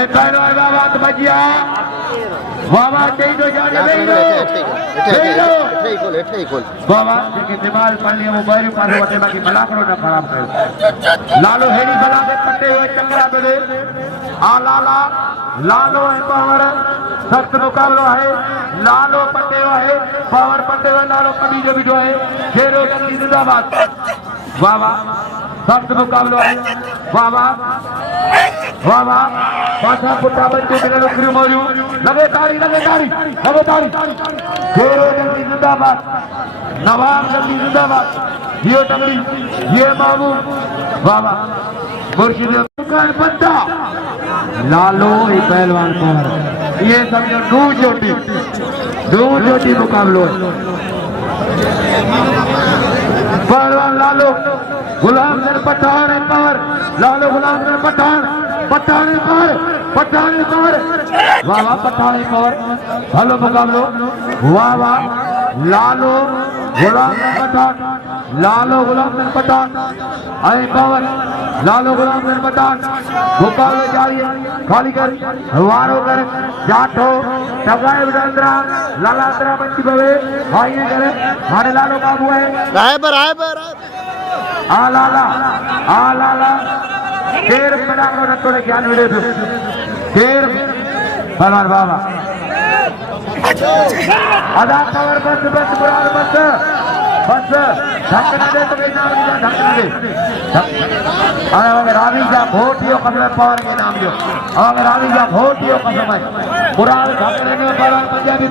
ऐ पहलवान बाबा तो बजिया बाबा तेई तो जाने बाबा के दिमाग पानी मोबाइल पास वटे बाकी भला करो ना खराब करो लालो हेड़ी भला के पट्टे हुए चंगरा बदे आ लाला लालो है पावर सख्त मुकाबलो है लालो पट्टे है पावर पट्टे हुए लालो कभी जो भी जो है शेरों की जिंदाबाद बाबा सख्त मुकाबलो है बाबा बाबा पासा पुट्टा बच्चे के नौकरी मौजूद लगे तारी शेरों की जिंदाबाद नवाब जल्दी जिंदाबाद ये टंगड़ी ये महबूब बाबा मुर्शिद बंदा लालो ही पहलवान पर ये समझो दो चोटी मुकाबलो पहलवान लालो गुलाम नर पठान पर लालो गुलाम नर पठान पठान पर वाह वाह पठान पर हेलो मुकाबलो वाह वाह लालो गुलाम नर पठान लालो गुलाम नर पठान आए पावर लालो गुलाम नर पठान मुकाबलो जारी है खाली कर वारो कर जाठो टगाए बदंद्रा लालाद्रा बंची भवे भाई करे हमारे लालो बाबू है राय पर आ लाला शेर बना करो थोड़े ज्ञान मिले थे शेर भगवान बाबा आधा कवर बस बुरान बस ढकना दे तो नाम दिया ढकना दे अगर रावी जा भोटियो कसम पावर के नाम दियो अगर रावी जा भोटियो कसम है बुरान ढकने में भगवान पंजाबी